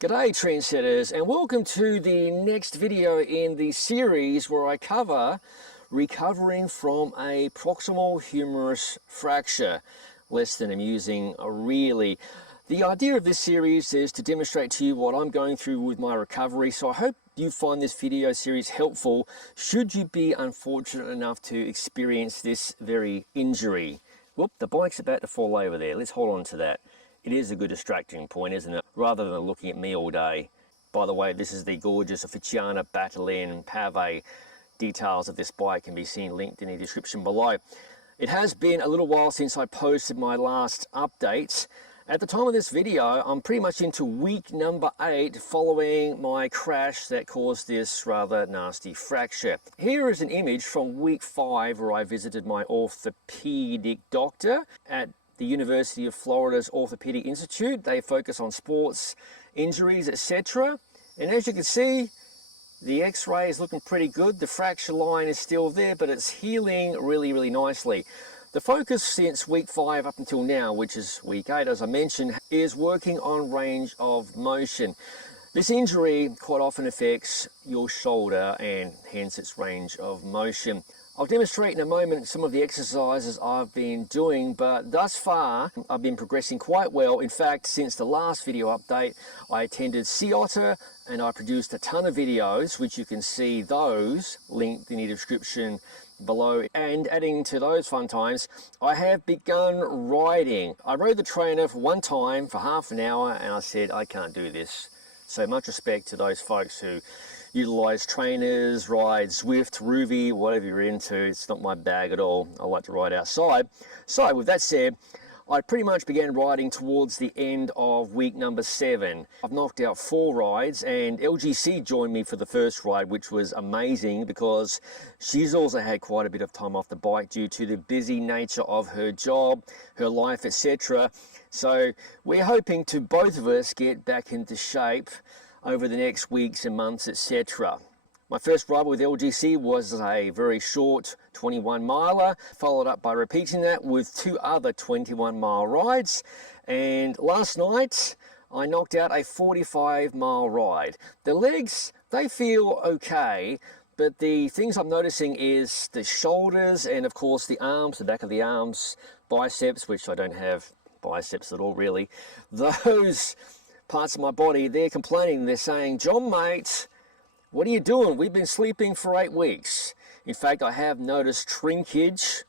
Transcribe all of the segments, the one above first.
G'day trendsetters, and welcome to the next video in the series where I cover recovering from a proximal humerus fracture. Less than amusing, really. The idea of this series is to demonstrate to you what I'm going through with my recovery, so I hope you find this video series helpful should you be unfortunate enough to experience this very injury. Whoop, the bike's about to fall over there. Let's hold on to that. It is a good distracting point, isn't it? Rather than looking at me all day. By the way, this is the gorgeous Officiana Battalion Pave. Details of this bike can be seen linked in the description below. It has been a little while since I posted my last update. At the time of this video, I'm pretty much into week number 8 following my crash that caused this rather nasty fracture. Here is an image from week 5 where I visited my orthopedic doctor at the University of Florida's Orthopedic Institute. They focus on sports injuries, etc. And as you can see, the x-ray is looking pretty good. The fracture line is still there, but it's healing really nicely. The focus since week 5 up until now, which is week 8 as I mentioned, is working on range of motion. This injury quite often affects your shoulder and hence its range of motion. I'll demonstrate in a moment some of the exercises I've been doing, but thus far I've been progressing quite well. In fact, since the last video update, I attended Sea Otter and I produced a ton of videos, which you can see those linked in the description below. And adding to those fun times, I have begun riding. I rode the trainer for one time for half an hour and I said, I can't do this. So much respect to those folks who utilize trainers, ride Zwift, Ruby, whatever you're into. It's not my bag at all. I like to ride outside. So with that said, I pretty much began riding towards the end of week number 7. I've knocked out 4 rides and LGC joined me for the first ride, which was amazing because she's also had quite a bit of time off the bike due to the busy nature of her job, her life, etc. So we're hoping to both of us get back into shape over the next weeks and months, etc. My first ride with LGC was a very short 21 miler, followed up by repeating that with 2 other 21 mile rides. And last night I knocked out a 45 mile ride. The legs, they feel okay, but the things I'm noticing is the shoulders and of course the arms, the back of the arms, biceps, which I don't have biceps at all really. Those parts of my body, they're complaining. They're saying, John mate, what are you doing? We've been sleeping for 8 weeks. In fact, I have noticed shrinkage,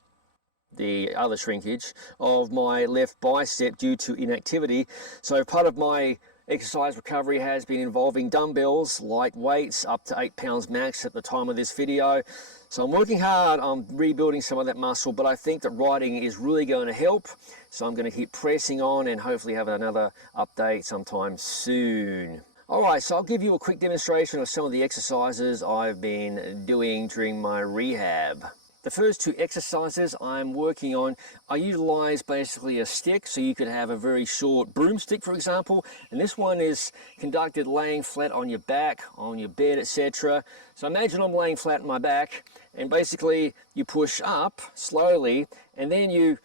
the other shrinkage, of my left bicep due to inactivity. So part of my exercise recovery has been involving dumbbells, light weights, up to 8 pounds max at the time of this video. So I'm working hard on rebuilding some of that muscle, but I think that riding is really going to help. So I'm going to keep pressing on and hopefully have another update sometime soon. Alright, so I'll give you a quick demonstration of some of the exercises I've been doing during my rehab. The first 2 exercises I'm working on, I utilize basically a stick, so you could have a very short broomstick for example, and this one is conducted laying flat on your back, on your bed, etc. So imagine I'm laying flat on my back and basically you push up slowly and then you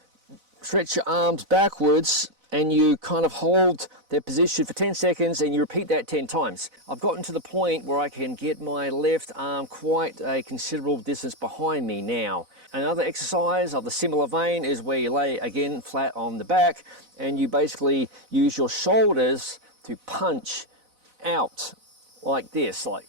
stretch your arms backwards and you kind of hold that position for 10 seconds and you repeat that 10 times. I've gotten to the point where I can get my left arm quite a considerable distance behind me now. Another exercise of the similar vein is where you lay again flat on the back and you basically use your shoulders to punch out like this. Like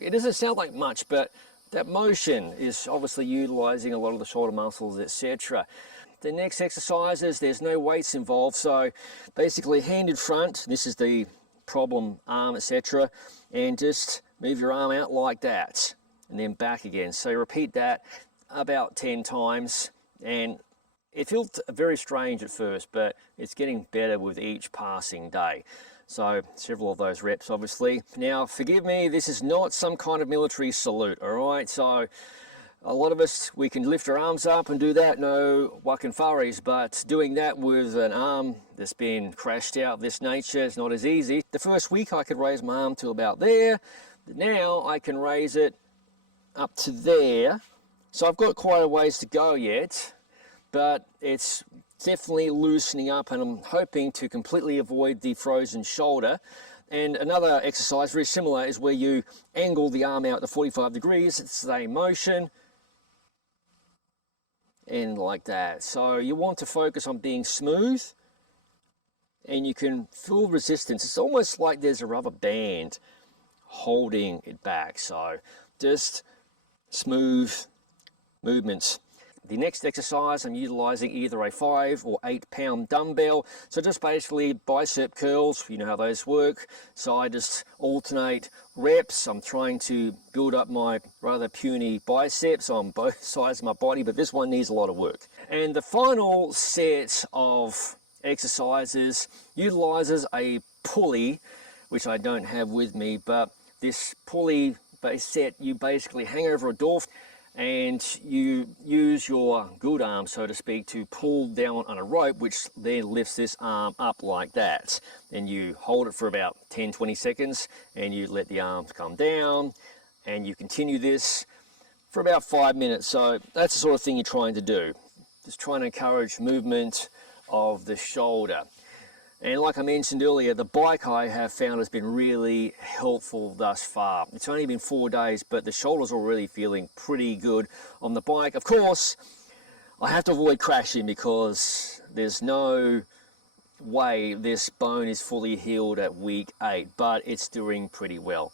it doesn't sound like much, but that motion is obviously utilizing a lot of the shoulder muscles, etc. The next exercises, there's no weights involved, so basically hand in front, this is the problem arm, etc. and just move your arm out like that and then back again. So repeat that about 10 times and it felt very strange at first, but it's getting better with each passing day. So several of those reps obviously. Now forgive me, this is not some kind of military salute, alright? So a lot of us, we can lift our arms up and do that, no wakanfaris, but doing that with an arm that's been crashed out of this nature is not as easy. The first week I could raise my arm to about there, but now I can raise it up to there. So I've got quite a ways to go yet, but it's definitely loosening up, and I'm hoping to completely avoid the frozen shoulder. And another exercise very similar is where you angle the arm out to 45 degrees. It's the same motion. And like that. So you want to focus on being smooth, and you can feel resistance. It's almost like there's a rubber band holding it back. So just smooth movements. The next exercise, I'm utilizing either a 5 or 8 pound dumbbell. So just basically bicep curls, you know how those work. So I just alternate reps. I'm trying to build up my rather puny biceps on both sides of my body, but this one needs a lot of work. And the final set of exercises utilizes a pulley, which I don't have with me, but this pulley base set, you basically hang over a door and you use your good arm, so to speak, to pull down on a rope, which then lifts this arm up like that. And you hold it for about 10-20 seconds, and you let the arms come down, and you continue this for about 5 minutes. So that's the sort of thing you're trying to do. Just trying to encourage movement of the shoulder. And like I mentioned earlier, the bike I have found has been really helpful thus far. It's only been 4 days, but the shoulder's already feeling pretty good on the bike. Of course, I have to avoid crashing because there's no way this bone is fully healed at week 8, but it's doing pretty well.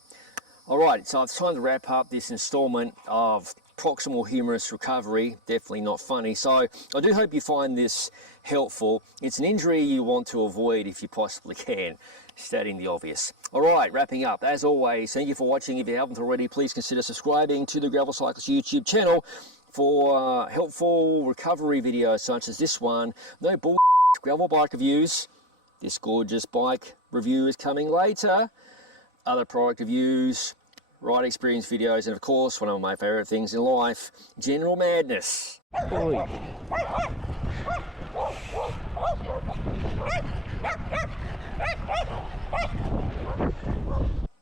All right, so it's time to wrap up this installment of proximal humerus recovery. Definitely not funny. So I do hope you find this helpful. It's an injury you want to avoid if you possibly can, stating the obvious. All right, wrapping up. As always, thank you for watching. If you haven't already, please consider subscribing to the Gravel Cyclist YouTube channel for helpful recovery videos such as this one. No bull gravel bike reviews. This gorgeous bike review is coming later. Other product reviews, ride experience videos, and of course, one of my favorite things in life, general madness. Oi.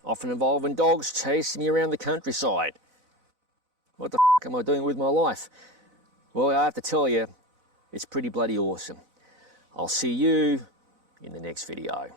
Often involving dogs chasing me around the countryside. What the f am I doing with my life? Well, I have to tell you, it's pretty bloody awesome. I'll see you in the next video.